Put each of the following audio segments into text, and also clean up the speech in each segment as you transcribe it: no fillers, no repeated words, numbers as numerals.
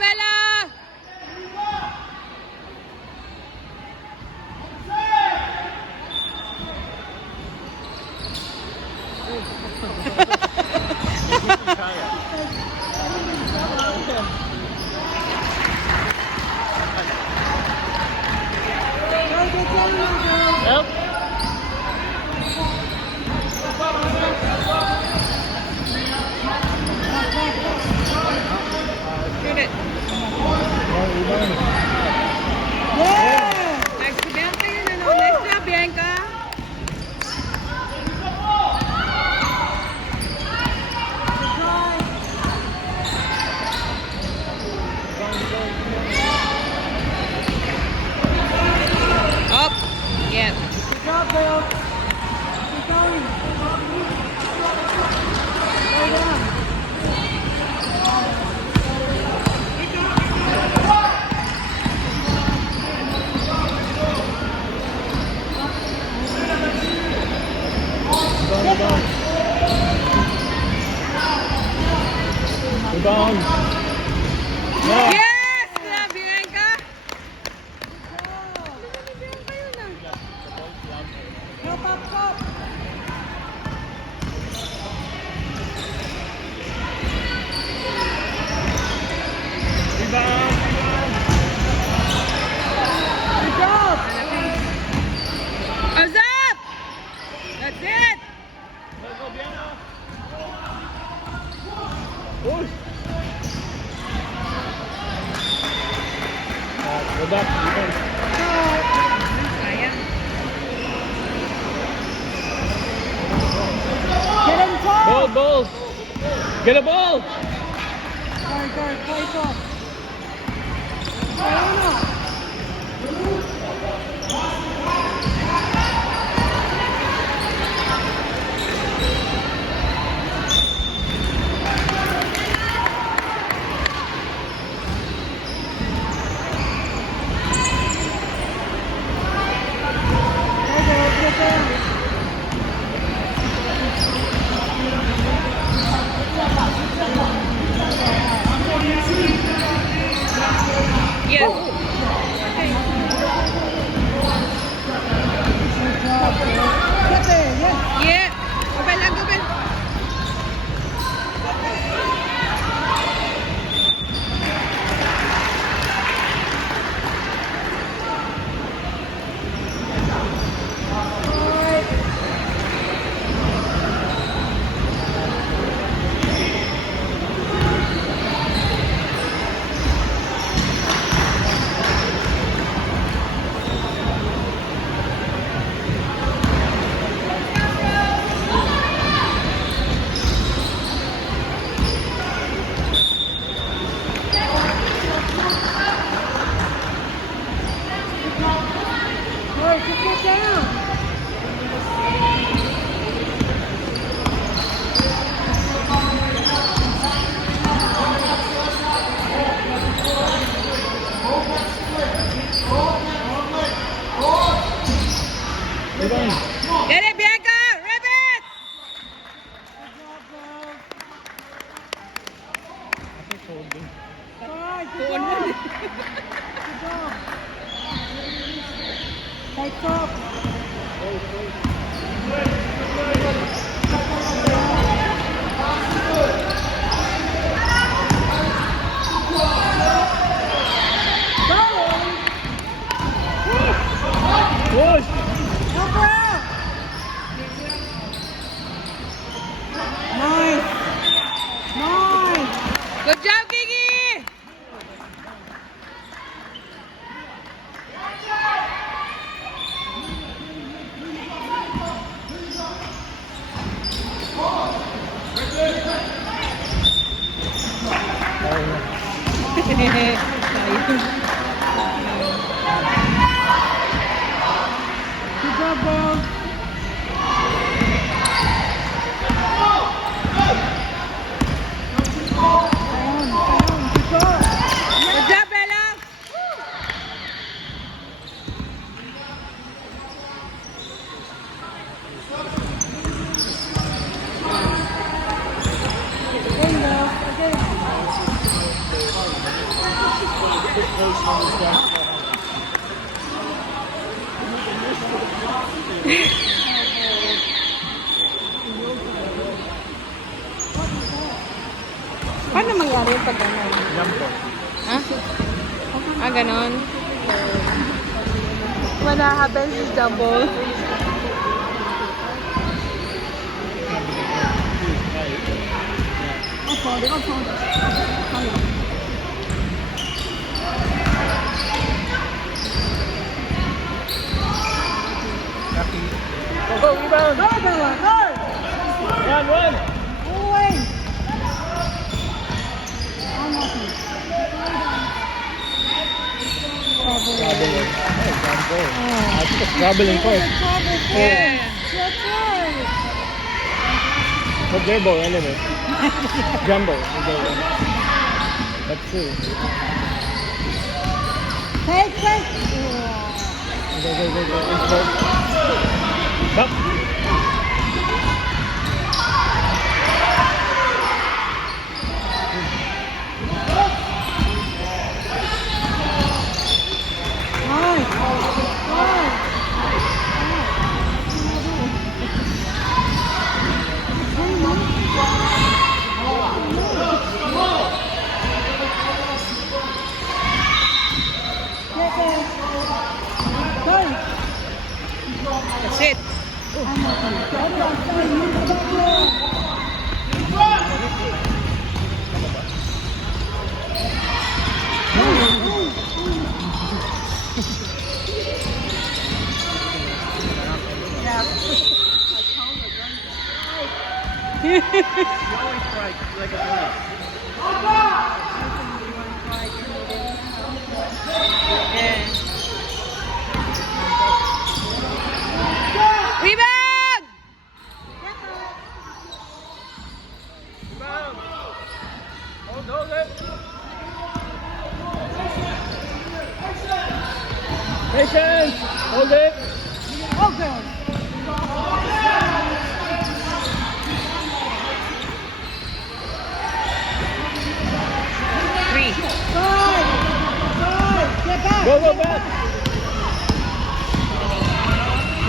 Bella! Yep. Shoot it. Yeah! Next to Bianca yun, ano? Next to Bianca. Up. Yes. Good job, Bill. Keep going. Slow down. We're down. Yeah. Yes! Na Bianca. Help up top. Rebound. Good job. Eyes up! That's it! Let's go, Bianca. Push. Go back. Defense. Sayang. Get him Ball, top. ball. Get a ball. Guard, play top. Diana. Go, Bill, get down. Yes. Good job, Bill. Get there, yeah. Yeah. Go Bella, go Bella. All right, just get down. Rebound. Get it, Bianca! Rip it! Good job, Bill. I think holding. All right, good Tuon mo. job. Good job. Tight top. Push. Help her out. Nice. Nice. Good job, Gigi! Good job, Bill. Down. Good job. Good job, Bella! There you go. Okay. coach when he's down. Paano mangyari pag gano'n? Jumbo. Ha? Ah, gano'n? What happens is double. Go, rebound! Go, Bella, go! Run! Away! Unlucky. Traveling. Oh, jumbo. I think it's traveling course. Yeah. Your turn! But their ball anyway. Jumbo. That's true. Take. Go. Let's go. Stop. That's it. Yeah. Rebound! Hold it. Patience. Hold it. Okay. Three. Side! Get back! Go back.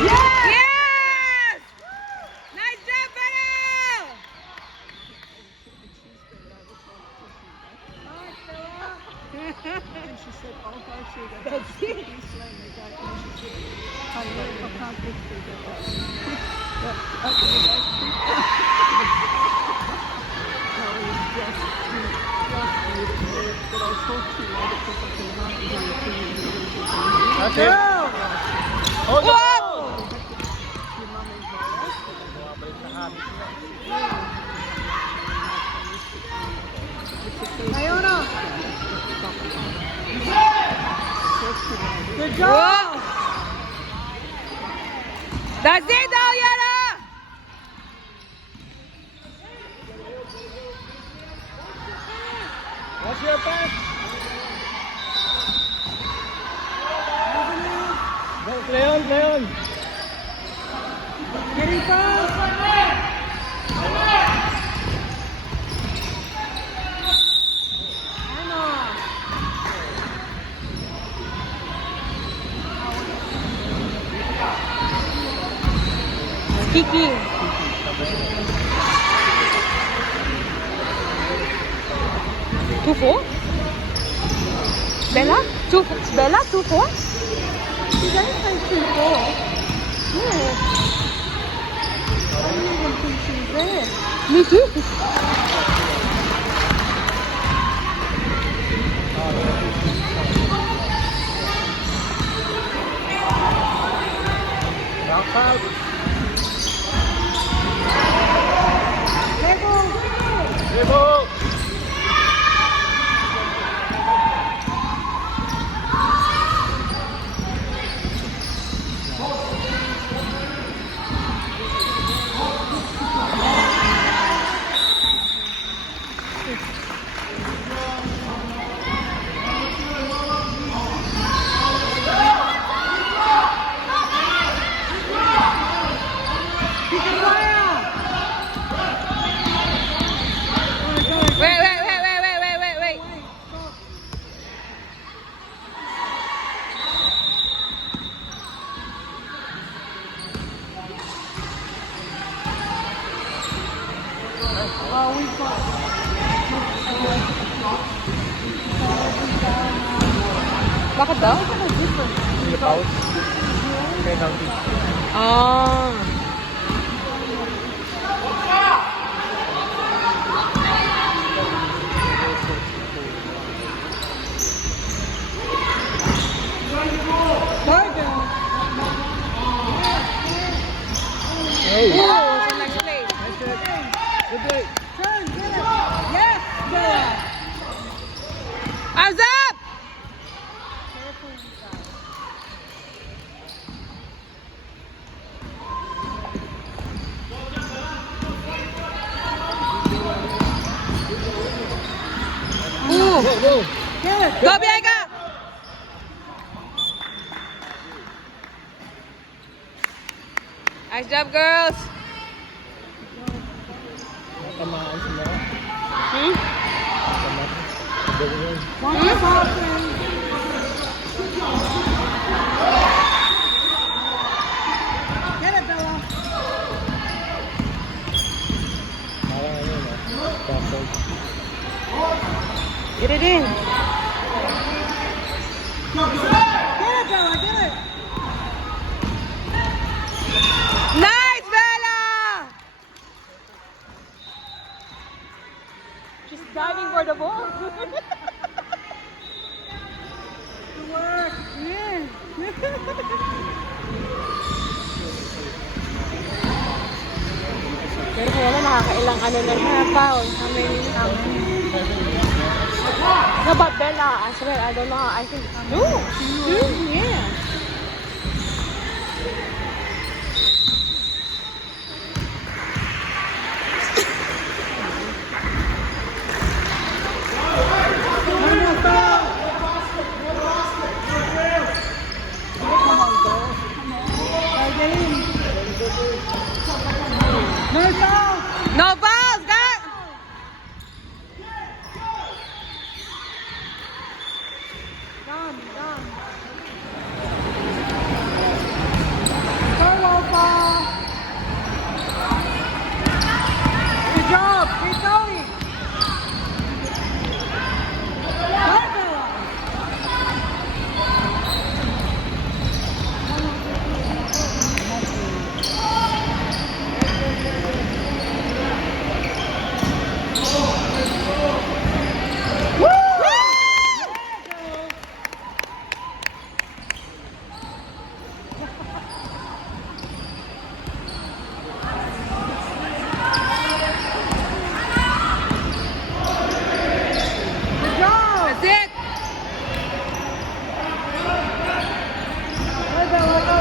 Yes! Nice job, Bella! That's it. Hold Whoa! Iona! Good job! Whoa! That's it, Ayala! What's your pass? Go, Leon. Getting fast! Kiki. Two four? Bella? Bella, 2-4? She doesn't play 2-4. Yeah. I didn't even think she was there. Me too. Bounce out. Dribble. Bakit daw? Yung pouch. Kaya healthy. Ah. Burger. Hey! Oh, so nice play. Nice hit. Good play. Turn, get it. Yes, Bella. Arms up! Careful inside. Ooh. Go, go! Get it. Go, Bianca! Nice job, girls. Natamaan sila. Hmm? Natamaan. Galing yun. One more ball, friend. Get it, Bella. Parang ano yun, Crawford. Get it in. Get it, Bella. Get it. Nice, Bella! She's diving for the ball. Good work. Yeah. Pero kung wala, nakakailang ano na na foul. How many? No, but Bella, I swear, I don't know. I think two. Two? Yeah. One more ball. Get in. No foul. No fouls, guys! Done, done. Solo ball. Good job. Keep going. Go, Bella. Good job. That's it! Go, Bella, go.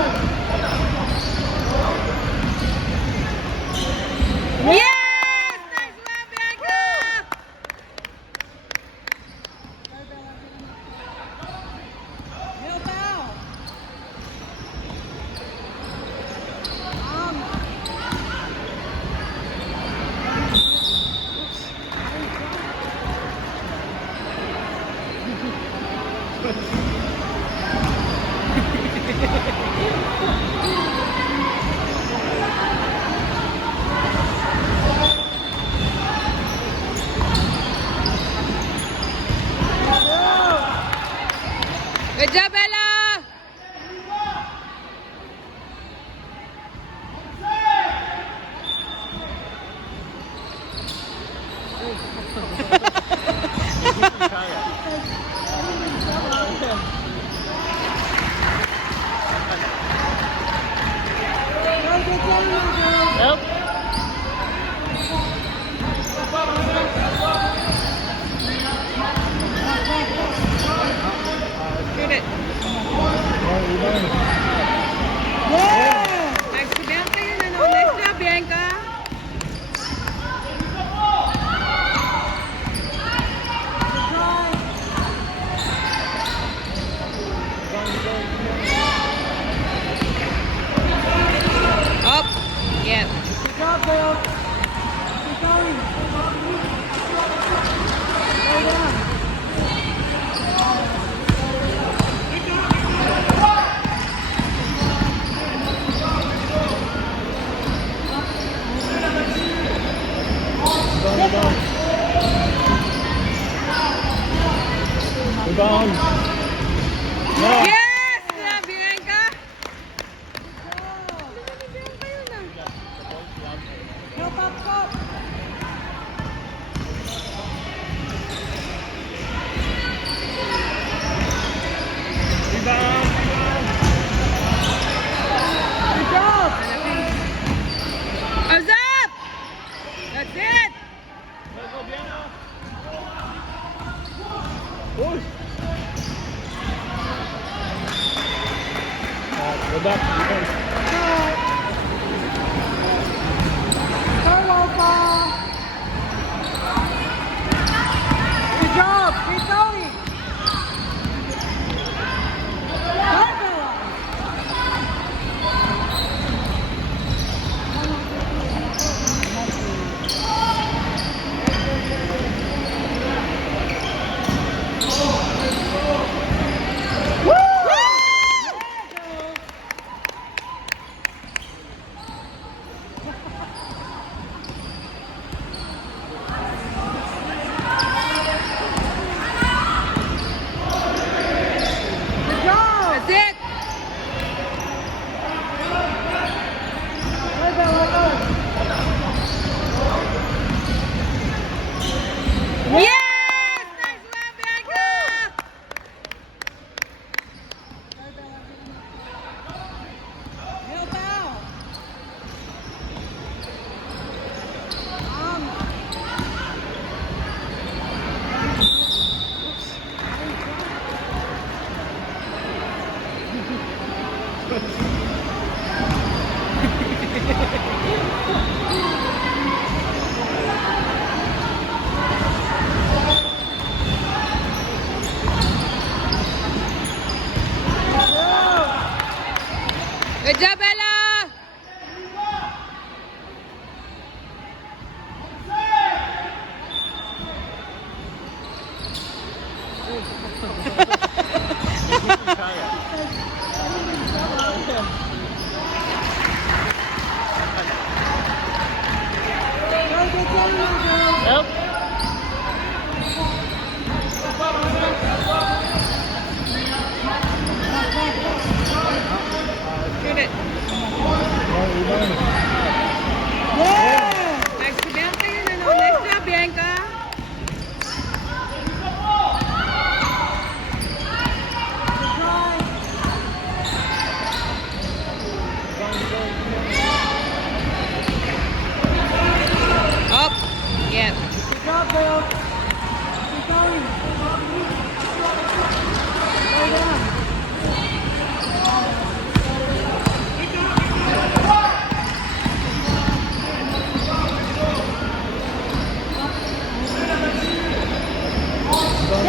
Yes! Nice one, Bianca! No foul. Good job, Bella! Help! Shoot it. Yes! Grabe, Bianca! Help up, up. Rebound. Good job. Hands up! That's it! Push. Go back. Defense. Start, Alpha. Good job. Keep going. Start, Bella. Good job. That's it! Go, Bella, go. Yes! Nice one, Bianca! Help out. Good job, Bella! Help. Shoot it. Rebound. Yeah. Nice to Bianca yun, ano? Nice job, Bianca! Up! Yes. Good job, Bill. Keep going. Go down.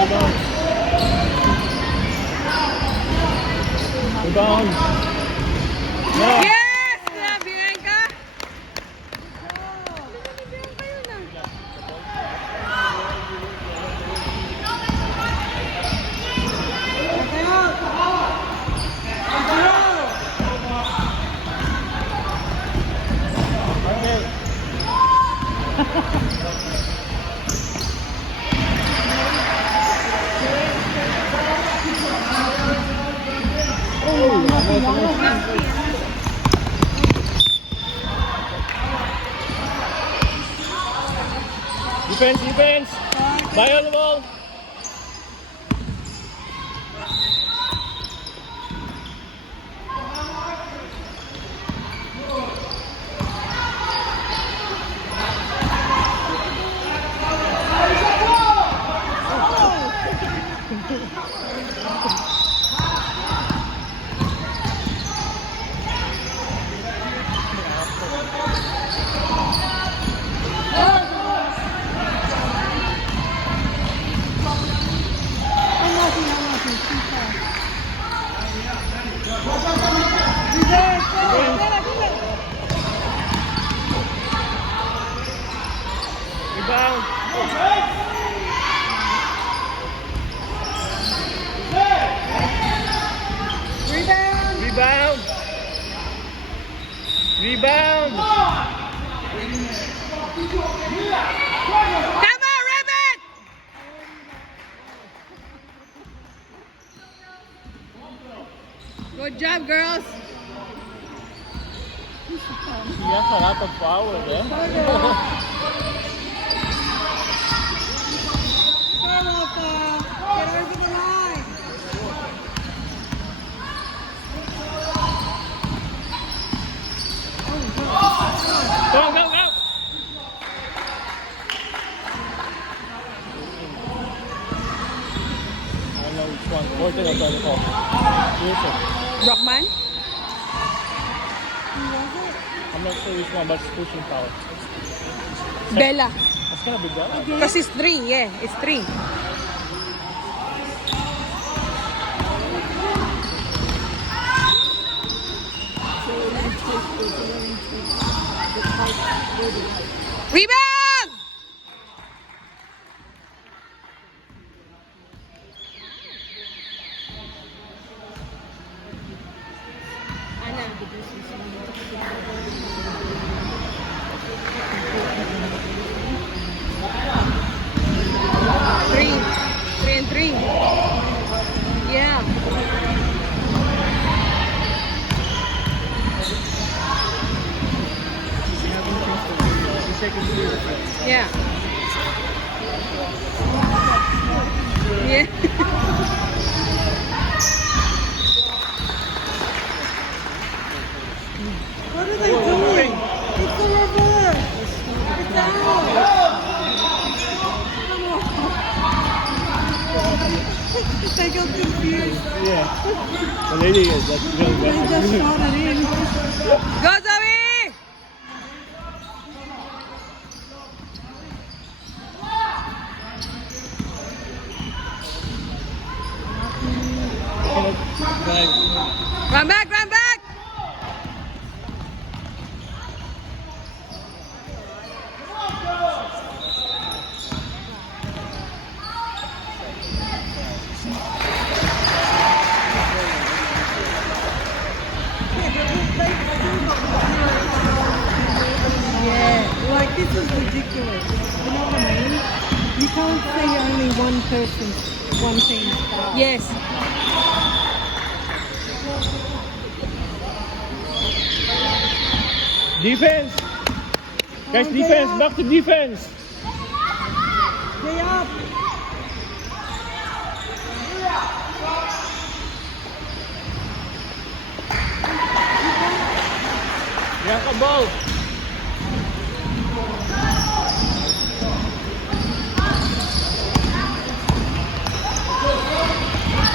Rebound. Rebound. Yeah. Yes! Grabe, Bianca! Stay out. Good job. Defense, defense. Buy on the ball. Rebound. Rebound. Rebound. Rebound. Come on, Rabbit! Good job, girls. She has a lot of power there. Get over the line. Go, go, go! I don't know which one. Gordon or Tony. Wilson. Brockman? I'm not sure which one, but it's pushing power. Bella. It's gonna be Bella. Because it's 3, yeah. It's 3. Rebound! Three and three. Yeah. Yeah. Yeah. What are they doing? It's the reverse. It's out. Come on. They got confused. Yeah. The lady is that's really They just good. shot it in. Go, Zoe! Run back, run back! Yeah, like this is ridiculous. You know what I mean? You can't say only one person's, one team's style. Yes. Defense! Guys, Oh, defense! they Back to defense! They up. Bianca, ball!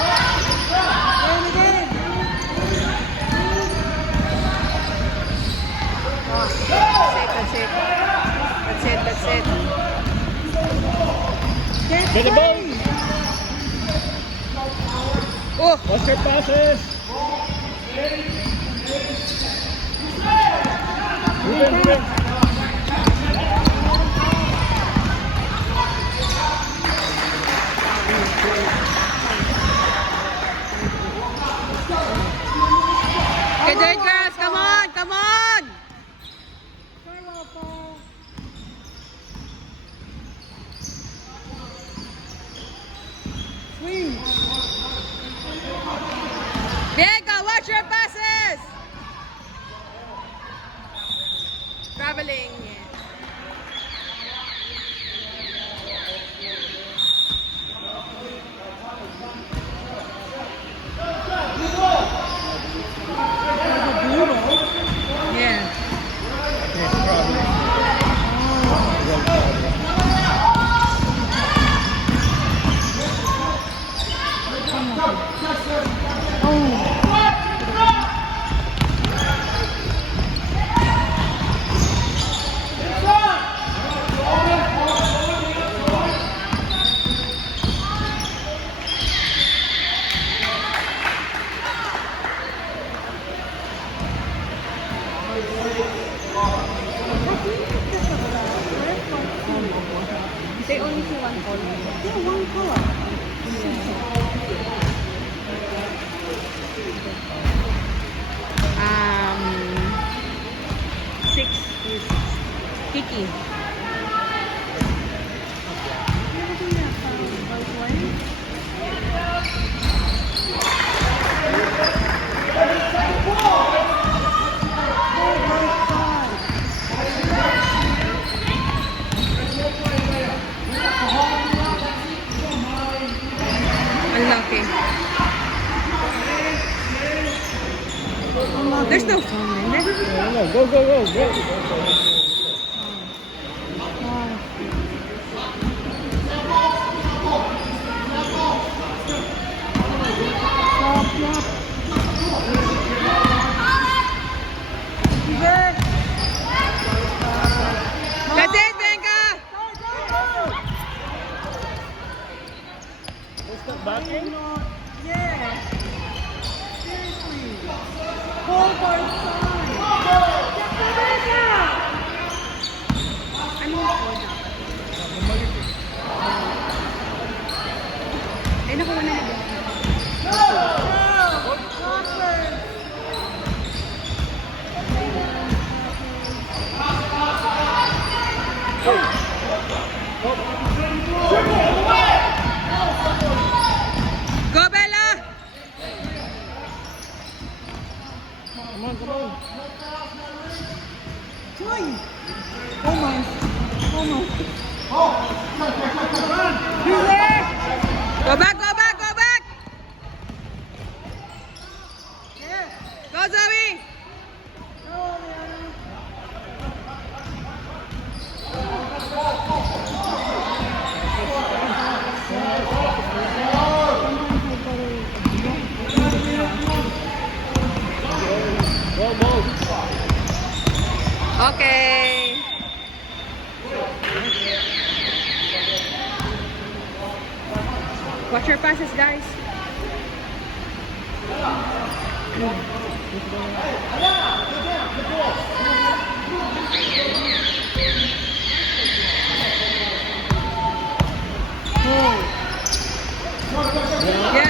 And again. That's it. That's it. That's it. Get the ball! Oh, Watch your passes! Defense, defense! get it, girls. Come on, come on. Swing. Diego, watch your passes. Traveling. Yeah. Oh. There's no phone in there. No, go, go, go, go. That's it, Venga! What's that back in? Yeah. Seriously. Forward side. Ay, nakuha na nila. Go, Bella! Come on, come on. Join. Oh my. Oh my. Go back, go back, go back! Go, Zoe! Go, go. Okay. Watch your passes, guys. Yeah.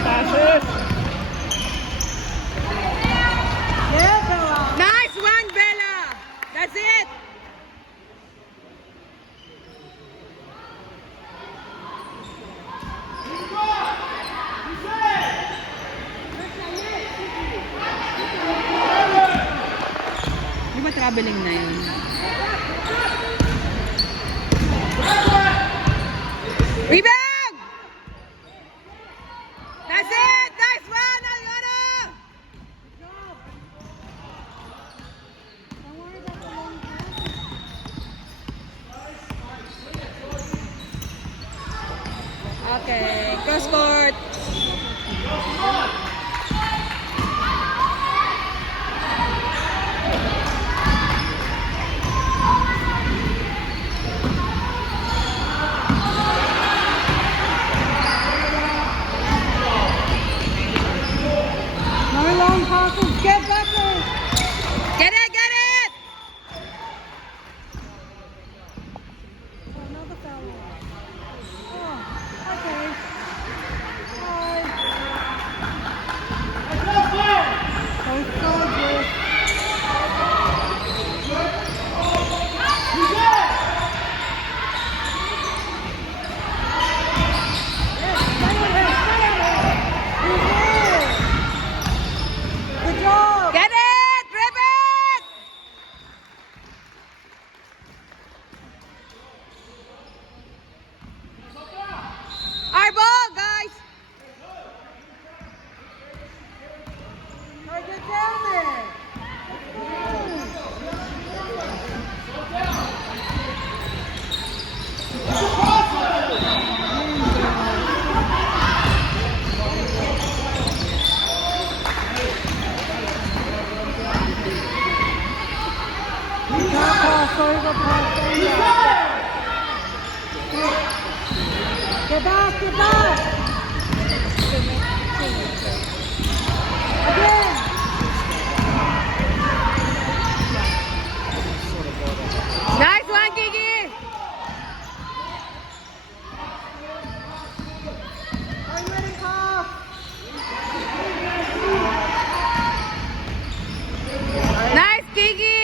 Passes. Nice one, Bella. That's it. Di ba traveling na yun? Rebound! That's it! Nice one, Aliana! Okay, cross court. No long passes. Get back there. Get it, get it! Another foul. Oh, okay. Bye. Both soldiers. Good job. Get it! Rip it! Our ball, guys! All right, get down there. Get back, get back. Again. Nice one, Kiki! Are you ready, Carl? Nice, Kiki!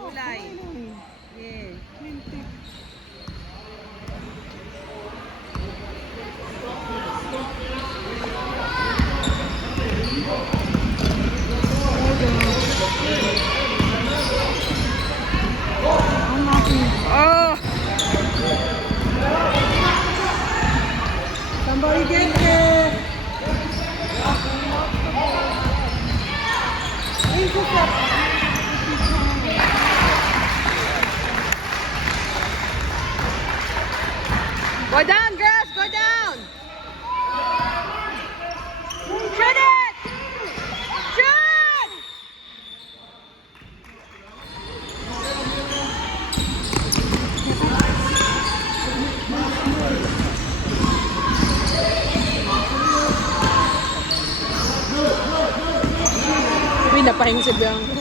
Gulay. Yes. Minty. Oh! Somebody get there. Go down, girls! Go down! Shoot it! Shoot! Pinapahing si Bianca.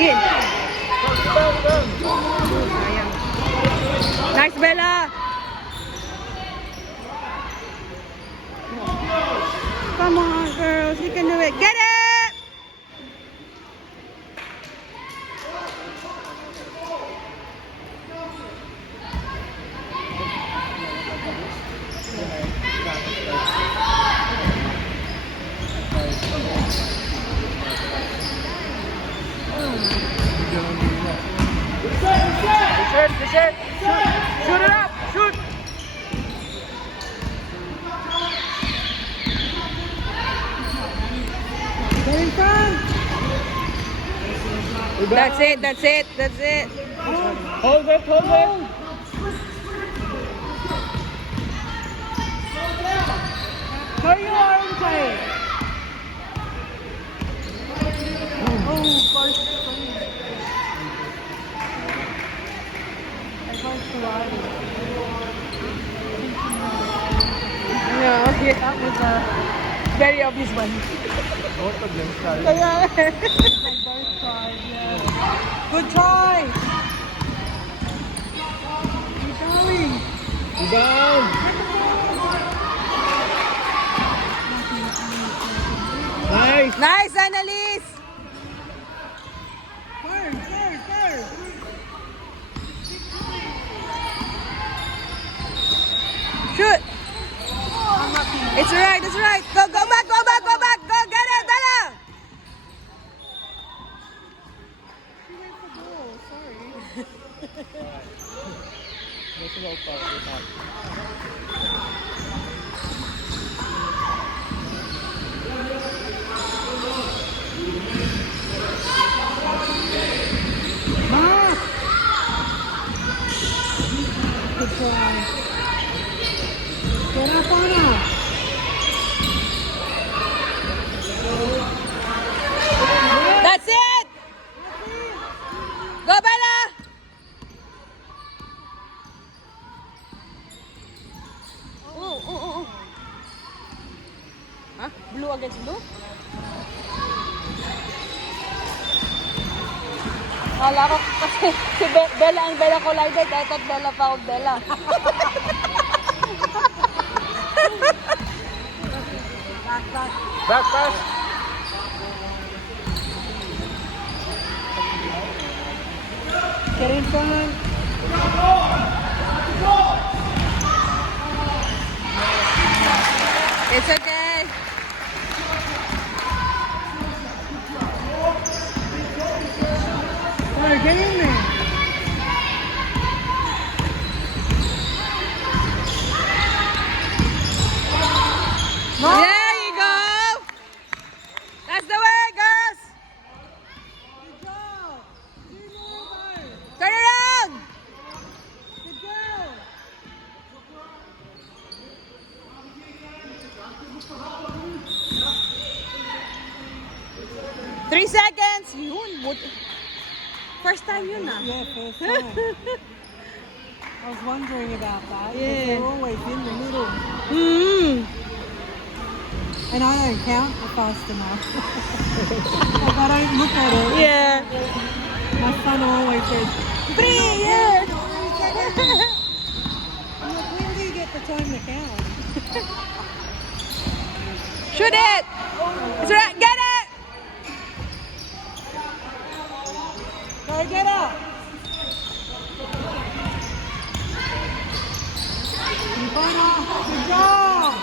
In. Sayang. Nice, Bella. Come on, girls. You can do it. Get it! Shoot it up! Shoot! Get in front. That's it, that's it, that's it. Hold it, hold it! Throw your arms away. Oh, first. I got Ferrari. No, yeah. That was a Very obvious one. Both of them started. my first try. Yeah. Good try. Keep going. Down! Nice! Nice, Annalise! Third. Shoot! It's right, it's right. Go back, go back, go back. Go, get it, Bella! She went for goal. Sorry. That's about part. Mark. Good try. Get up on her. That's it! Go, Bella! Oh. Huh? Blue against blue? Kala ko kasi si Bella ang Bella collided. I thought Bella fouled Bella. Back pass! Get in front. It's okay. Sorry, get in there. There you go. That's the way, girls. Good job. Turn around. Good girl. 3 seconds. Yun. First time yun ah. Yeah, first time. I was wondering about that. Yeah. Because they're always in the middle. Mm. And I don't count fast enough. Like I don't look at it. Yeah. My son always says, 3 years. I'm like, when do you get the time to count? Shoot it. It's right. Get it. Go get up. Good job.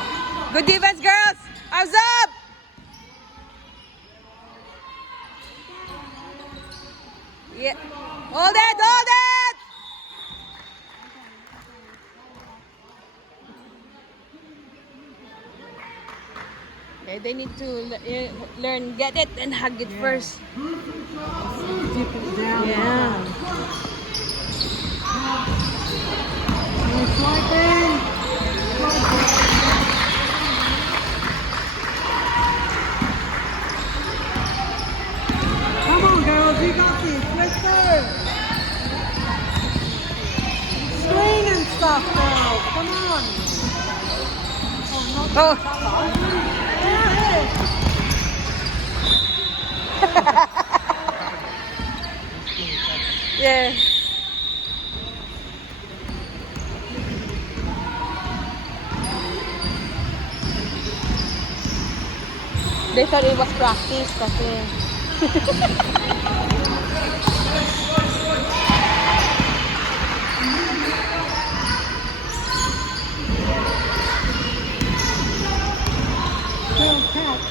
Good defense, girls. Arms up. Yeah. Hold it. Hold it. Okay, they need to learn, get it and hug it first. Dip it down. Yeah. Swiping. Come on, girls, you got this. Let's go. Screen and stuff, girls. Come on. Oh. Yeah. They thought it was practice kasi. Girl, catch.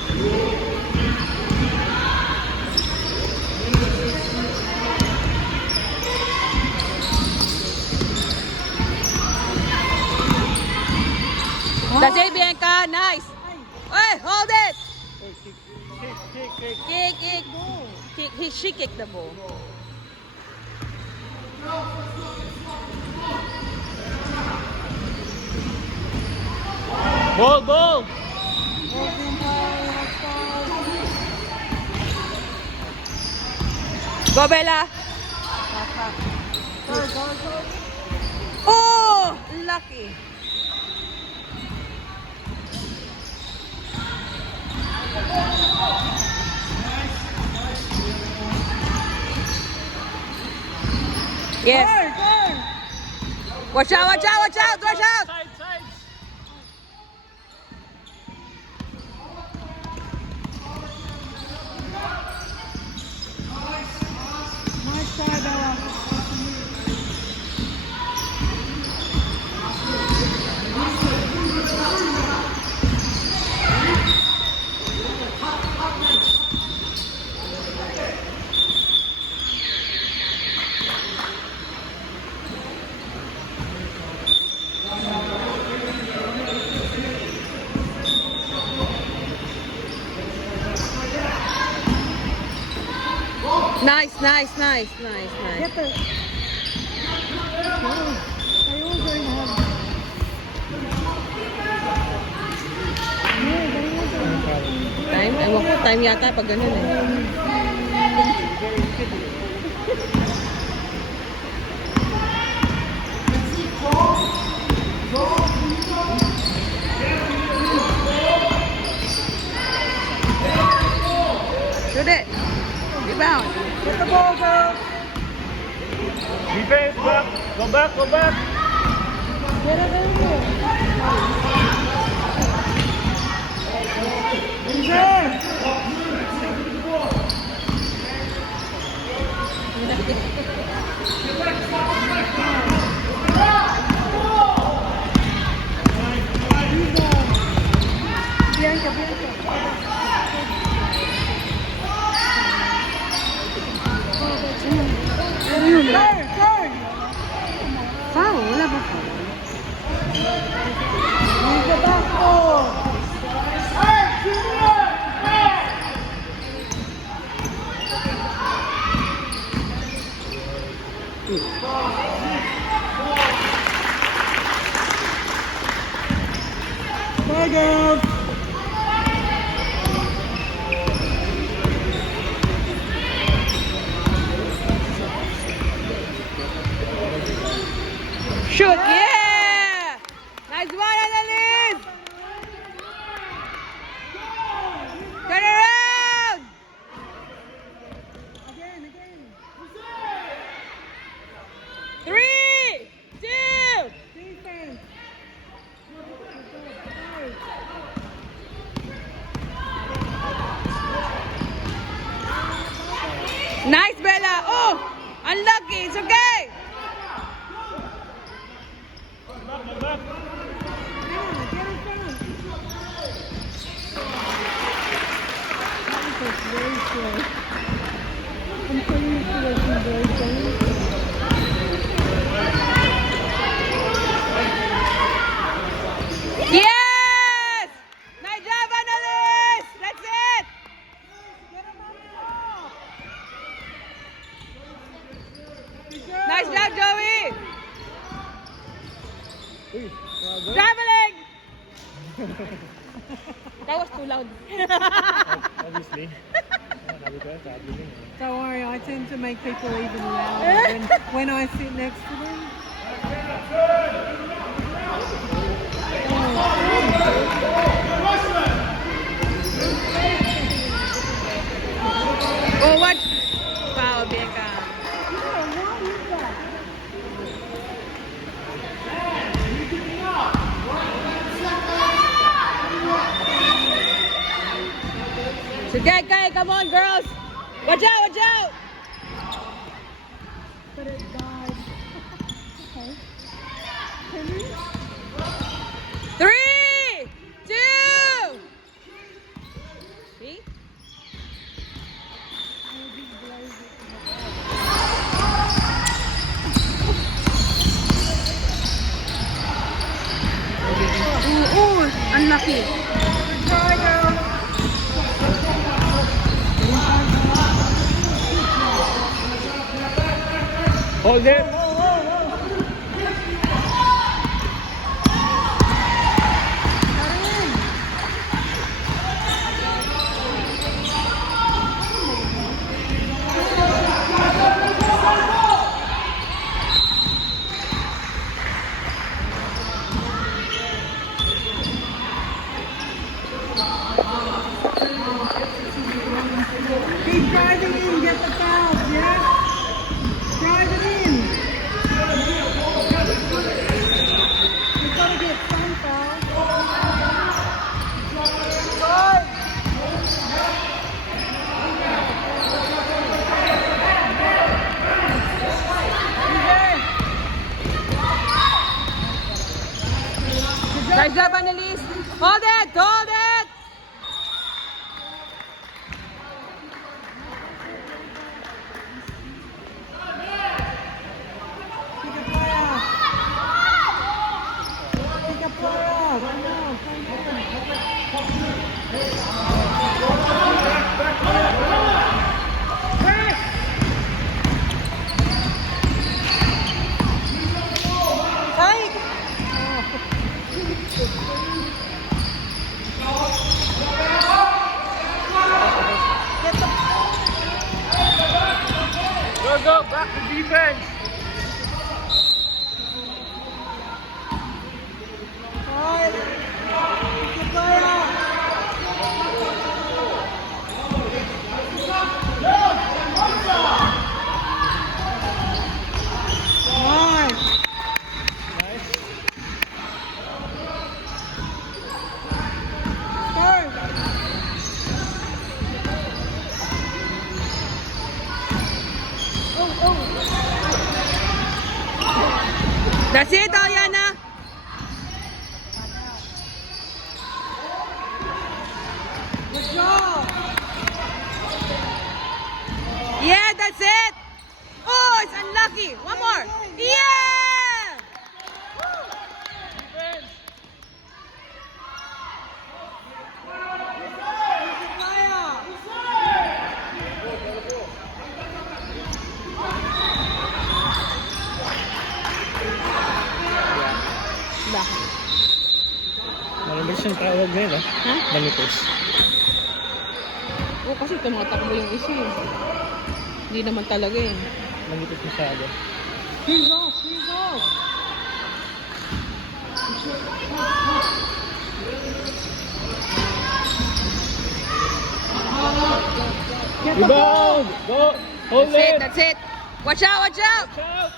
That's it, Bianca. Nice. Hey, hold it. Kick. Kick. She kicked the ball. Ball. Go, Bella. Oh, lucky. Yes. Watch out. Side. Nice try, Bella. Nice. Get the. Oh, they all going to have. Yeah, they all going to have. Time? Ewan ko, time yata pag ganun eh. Shoot it. Rebound. Get the ball, girls. Defense back. Go back. Get it in there. In there. Bianca. Turn. Foul. Wala ba foul? Use the basketball. Bye, girls. Shoot It's okay. Come on, get in front. That was very slow. I'm so used to working very slow. Yes! Nice job, Annalise! That's it! Nice job, Joey! Uy, grabe. Traveling! That was too loud. Obviously. Sabi ko, sabi niya. Don't worry, I tend to make people even louder when I sit next to them. Oh, what? Wow, Bianca. So, okay, come on, girls. Watch out, watch out. But it died. Okay. Can you? 3, 2. See? Ooh, unlucky. Try, girl. Hold it! Keep driving in, get the fouls, yeah? Drive it in. You gotta get some fouls. Nice job, Annalise. Hold it, hold it. Pick a player. Pick a player. Come on, Ay. Go, go, back to defense! Nice. Go. That's it, Ayana. Good job. Yeah, that's it. Oh, it's unlucky. One more. Yeah. Defense! Bakit? Malamig siyang tawag ngayon, ah. Ha? Manitos. Oo, kasi tumatakbo yung isa eh. Hindi naman talaga eh. Manitos masyado. He's off. He's off. Get the ball. Rebound! Go! Hold That's it, it! that's it. Watch out, watch out. Watch out!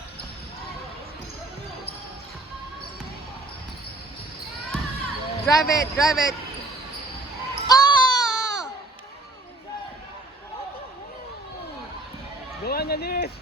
Drive it, drive it. Oh! Go, Annalise!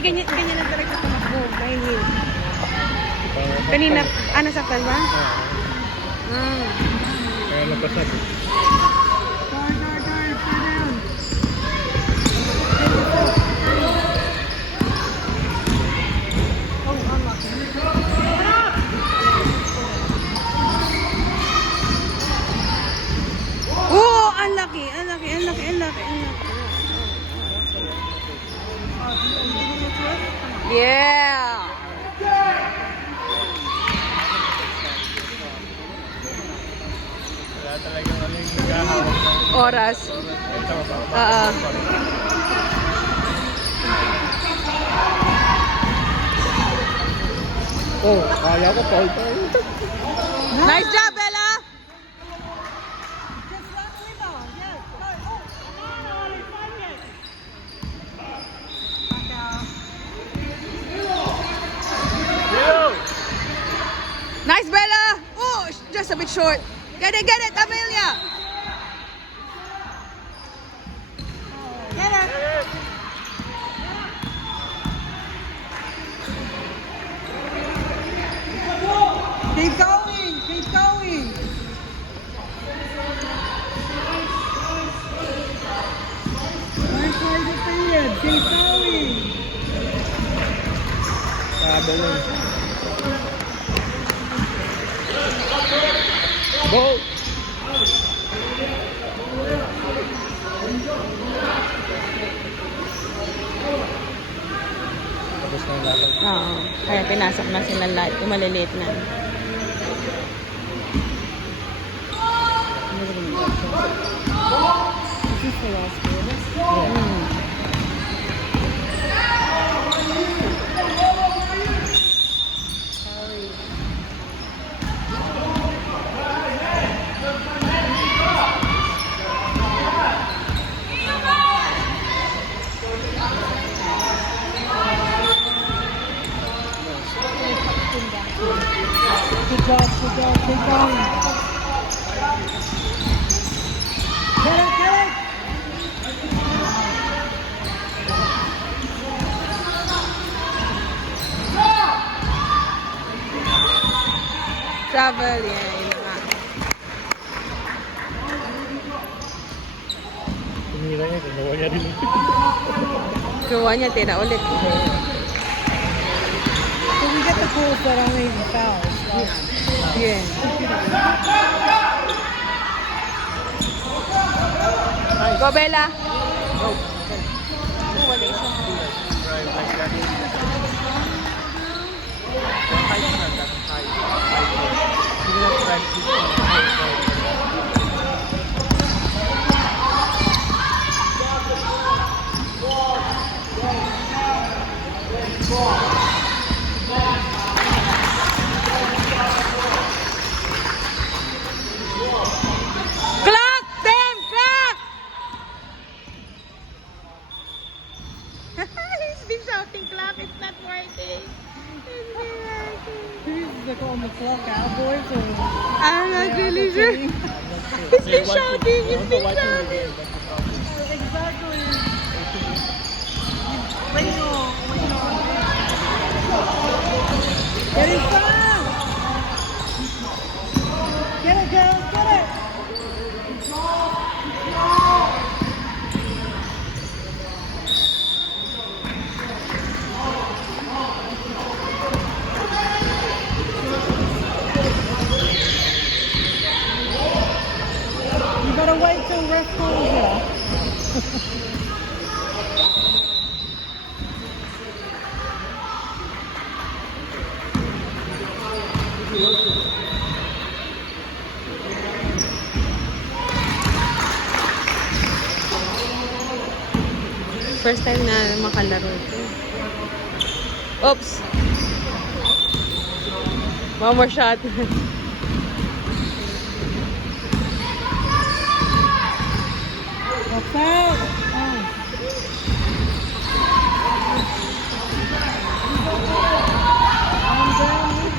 ganyan lang talaga tumakbo. Dahil kanina, nasaktan ba? Ah. Kaya napasag. Guard, sit down. Oh, ang laki. Yeah. Wala talagang ano yung naghahawak ng Oras. ito. Oh, kaya ko pa ito. Nice job, Bella. Just one rebound. Yes. Nice, Bella. Oh, just a bit short. Get it, Amelia. Get it. Keep going. Nicely defeated. Keep going. Sabi lang. Go! Tapos na yung laban. Oo. Kaya pinasok na sila lahat. Yung maliliit na. Is this the last quarter? Good job. Keep going. Get it. Travel, yeah. Yun nga. Tumira niya, ginawa niya rin. Gawa niya, tira ulit. So we get the calls that aren't even fouls. Like, Yeah. Go, Bella. Go! Oh, wala isa. Right, like that. High na, that's high. Sige na, try to Clock them! Clock! He's been shouting clock. It's not working. It's not working. who's the on the clock? Our boys or? I'm not really sure. He's been shouting. He's been shouting. Exactly. When you're get in front. Get it, girls. Get it. You gotta wait till ref calls you. First time na makalaro ito. Oops! One more shot. What's that? Oh. I'm down here.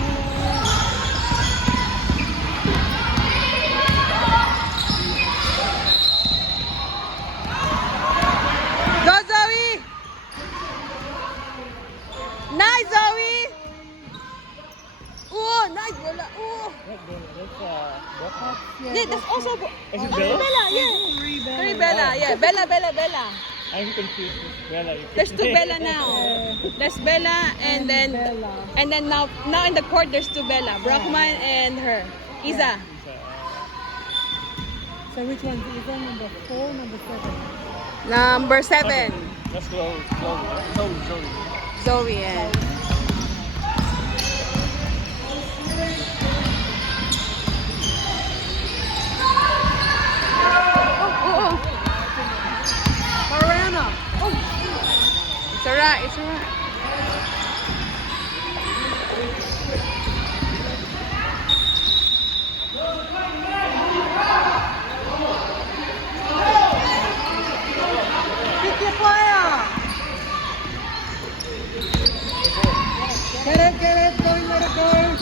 Go, Zoe! Bella? Bella, yeah. Three Bella, yeah. Bella, Bella, Bella. I'm confused with Bella. There's two Bella now. There's Bella and then now in the court there's two Bella. Brockman and her. Isa. So which one? Is that number 4, number 7? Number 7. Let's go. Zoe. Zoe, yeah. Oh. Mariana. It's alright, it's alright. Pick your player. Get it, don't let it go.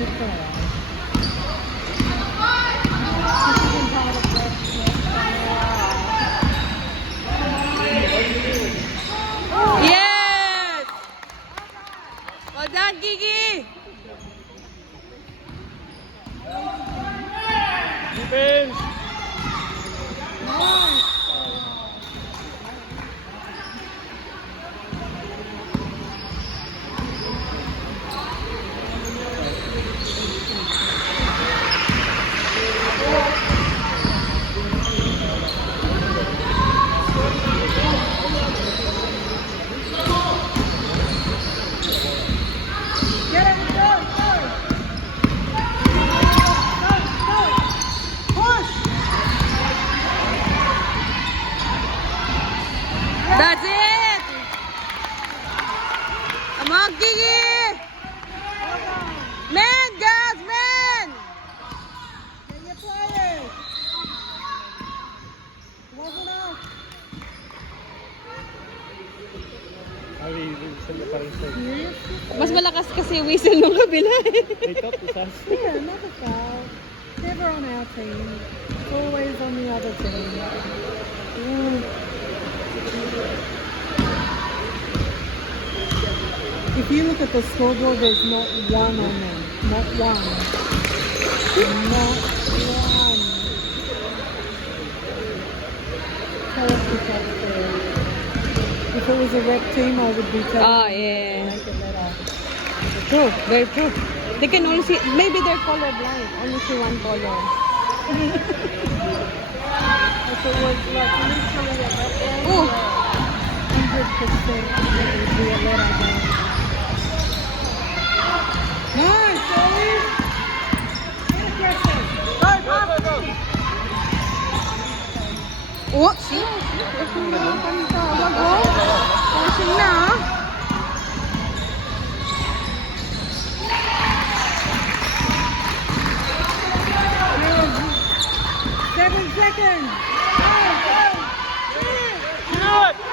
It's alright. Yes! Well done, Gigi! Defense! That's it! Come on, Gigi! Man, girls, man! Get your players. Wasn't out. Ay, sila pa rin sa'yo. Mas malakas kasi whistle nung kabila eh. They thought this has... Yeah, not a foul. Never on our team. Always on the other team. If you look at the scoreboard, there's not one on them. Not one. Not one. Tell us if that's fair. If it was a rep team, I would be telling Oh, them yeah. to make it better. True, very true. They can only see, maybe they're colorblind, only see one color. If it was like literally a rep game, Oh, 100% it would be a better game. Nice, Zoe! Get aggressive! oh, see? Passing na. 7 seconds! Go, go! Shoot!